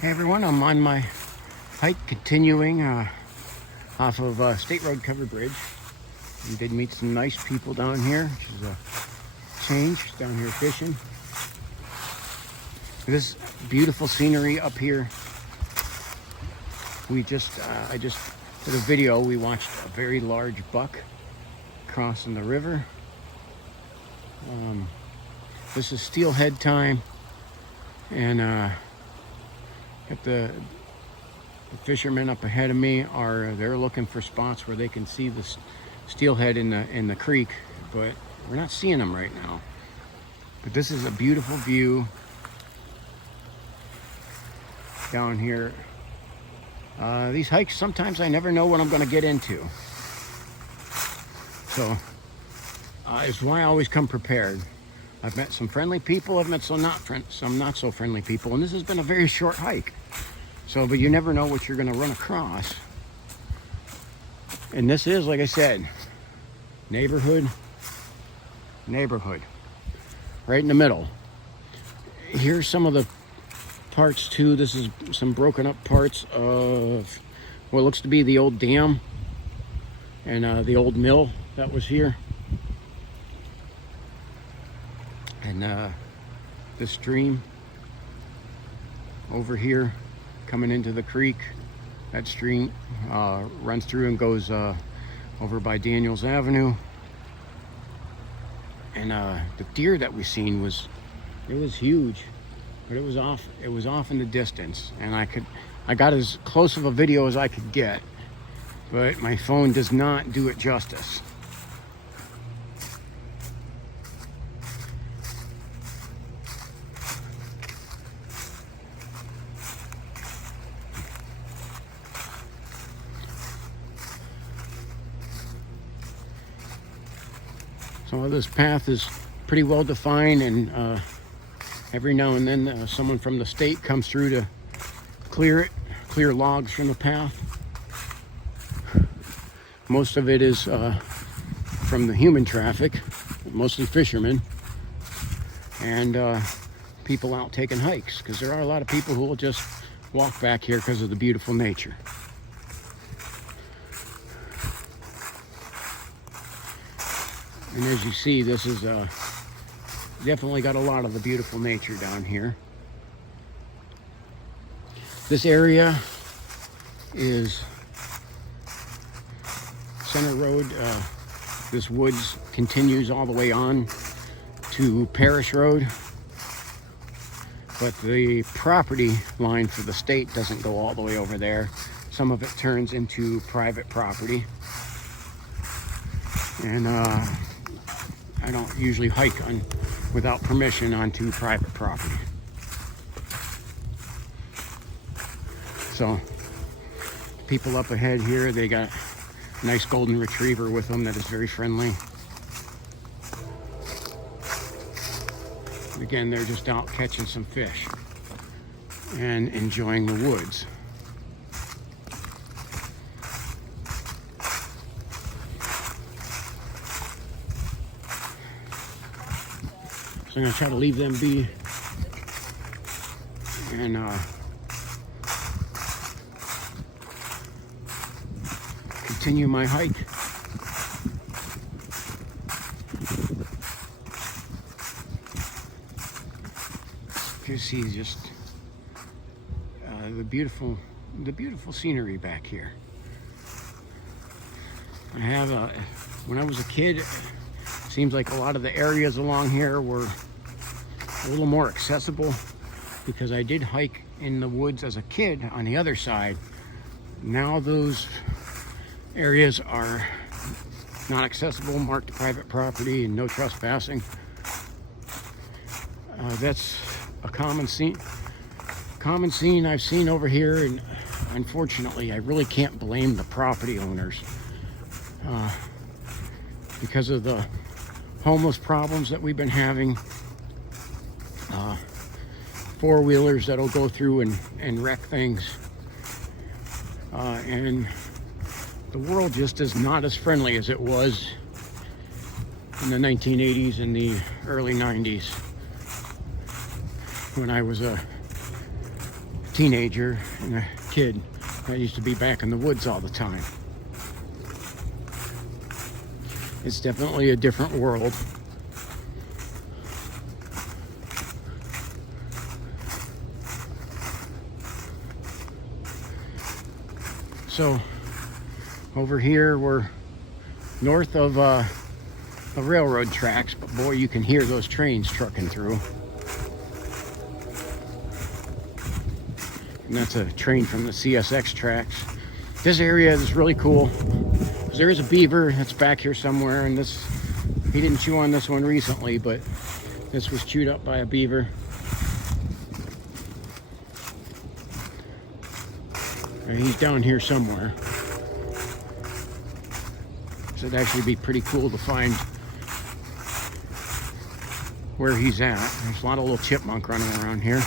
Hey everyone, I'm on my hike continuing off of State Road Covered Bridge. We did meet some nice people down here, which is a change, down here fishing. This beautiful scenery up here. I just did a video. We watched a very large buck crossing the river. This is steelhead time, and at the fishermen up ahead of me they're looking for spots where they can see the steelhead in the creek, but we're not seeing them right now. But this is a beautiful view down here. These hikes, sometimes I never know what I'm going to get into, so it's why I always come prepared. I've met some friendly people, I've met some not so friendly people, and this has been a very short hike. So, but you never know what you're going to run across. And this is, like I said, neighborhood, right in the middle. Here's some of the parts too. This is some broken up parts of what looks to be the old dam and the old mill that was here. And the stream over here coming into the creek, that stream runs through and goes over by Daniels Avenue. And the deer that we seen was huge, but it was off in the distance, and I got as close of a video as I could get, but my phone does not do it justice. So this path is pretty well defined, and every now and then someone from the state comes through to clear logs from the path. Most of it is from the human traffic, mostly fishermen, and people out taking hikes, because there are a lot of people who will just walk back here because of the beautiful nature. And as you see, this is definitely got a lot of the beautiful nature down here. This area is Center Road. This woods continues all the way on to Parish Road, but the property line for the state doesn't go all the way over there. Some of it turns into private property, and I don't usually hike without permission onto private property. So people up ahead here, they got a nice golden retriever with them that is very friendly. Again, they're just out catching some fish and enjoying the woods. So I'm going to try to leave them be and continue my hike. You see just the beautiful scenery back here. I have when I was a kid, seems like a lot of the areas along here were a little more accessible, because I did hike in the woods as a kid on the other side. Now those areas are not accessible, marked private property and no trespassing. That's a common scene I've seen over here, and unfortunately I really can't blame the property owners because of the homeless problems that we've been having. Four-wheelers that'll go through and wreck things, and the world just is not as friendly as it was in the 1980s and the early 90s, when I was a teenager and a kid that used to be back in the woods all the time. It's definitely a different world. So over here we're north of the railroad tracks, but boy, you can hear those trains trucking through. And that's a train from the CSX tracks. This area is really cool. There is a beaver that's back here somewhere, and he didn't chew on this one recently, but this was chewed up by a beaver. And he's down here somewhere. So it'd actually be pretty cool to find where he's at. There's a lot of little chipmunk running around here.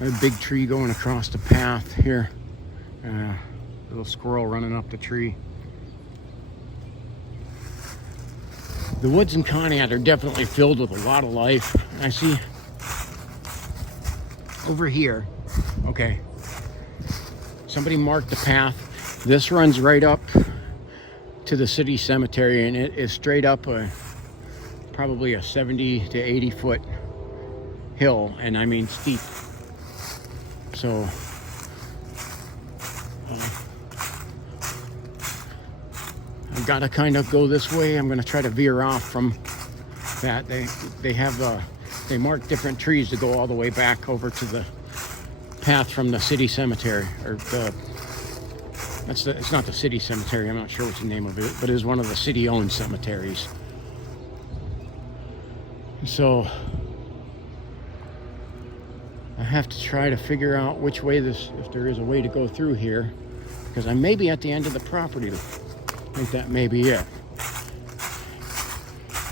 A big tree going across the path here. A little squirrel running up the tree. The woods in Conneaut are definitely filled with a lot of life. I see over here, okay, somebody marked the path. This runs right up to the city cemetery, and it is straight up probably a 70 to 80 foot hill, and I mean steep. So I've got to kind of go this way. I'm going to try to veer off from that. They mark different trees to go all the way back over to the path from the city cemetery, or it's not the city cemetery. I'm not sure what's the name of it, but it is one of the city-owned cemeteries. So I have to try to figure out which way if there is a way to go through here, because I may be at the end of the property. I think that may be it.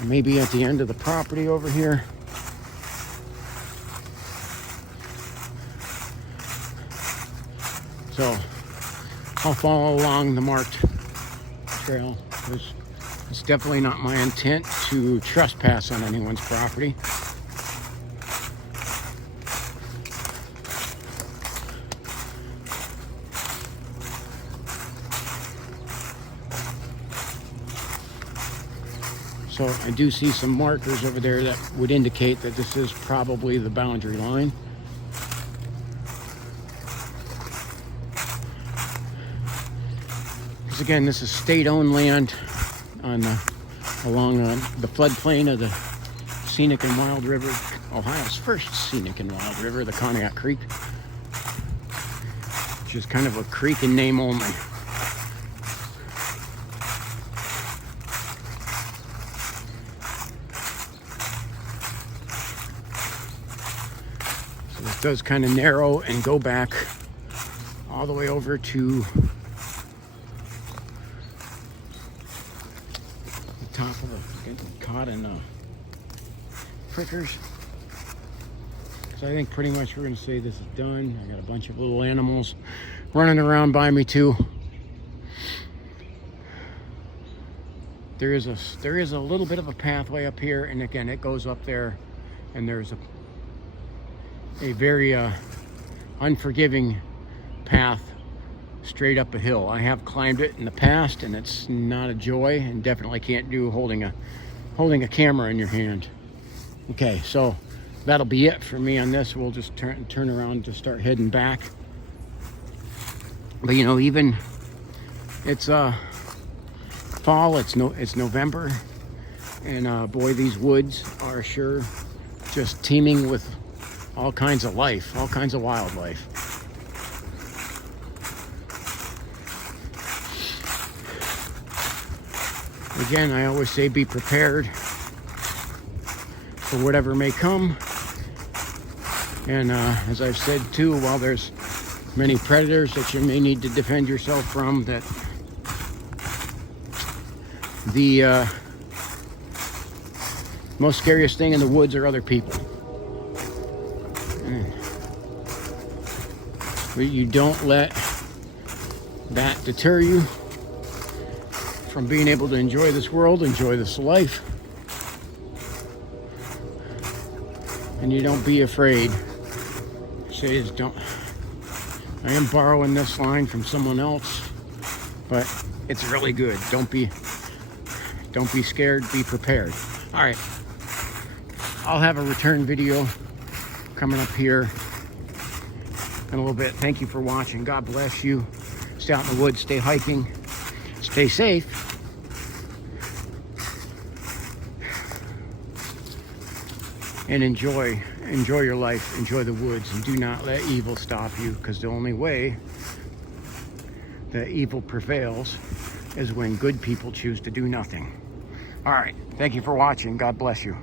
I may be at the end of the property over here. So I'll follow along the marked trail, because it's definitely not my intent to trespass on anyone's property. So I do see some markers over there that would indicate that this is probably the boundary line. Because again, this is state-owned land along the floodplain of the Scenic and Wild River, Ohio's first scenic and wild river, the Conneaut Creek, which is kind of a creek in name only. It does kind of narrow and go back all the way over to the top of getting caught in prickers. So I think pretty much we're going to say this is done. I got a bunch of little animals running around by me too. There is a little bit of a pathway up here, and again it goes up there, and there's a very unforgiving path straight up a hill. I have climbed it in the past, and it's not a joy, and definitely can't do holding a camera in your hand. Okay, so that'll be it for me on this. We'll just turn around to start heading back. But you know, even it's fall, it's November, and boy, these woods are sure just teeming with all kinds of life, all kinds of wildlife. Again, I always say be prepared for whatever may come. And as I've said too, while there's many predators that you may need to defend yourself from, that the most scariest thing in the woods are other people. But you don't let that deter you from being able to enjoy this world, enjoy this life. and you don't be afraid. Says don't. I am borrowing this line from someone else, but it's really good. Don't be scared, be prepared. All right, I'll have a return video coming up here in a little bit. Thank you for watching. God bless you. Stay out in the woods, stay hiking, stay safe. And enjoy your life, enjoy the woods, and do not let evil stop you, because the only way that evil prevails is when good people choose to do nothing. All right, thank you for watching. God bless you.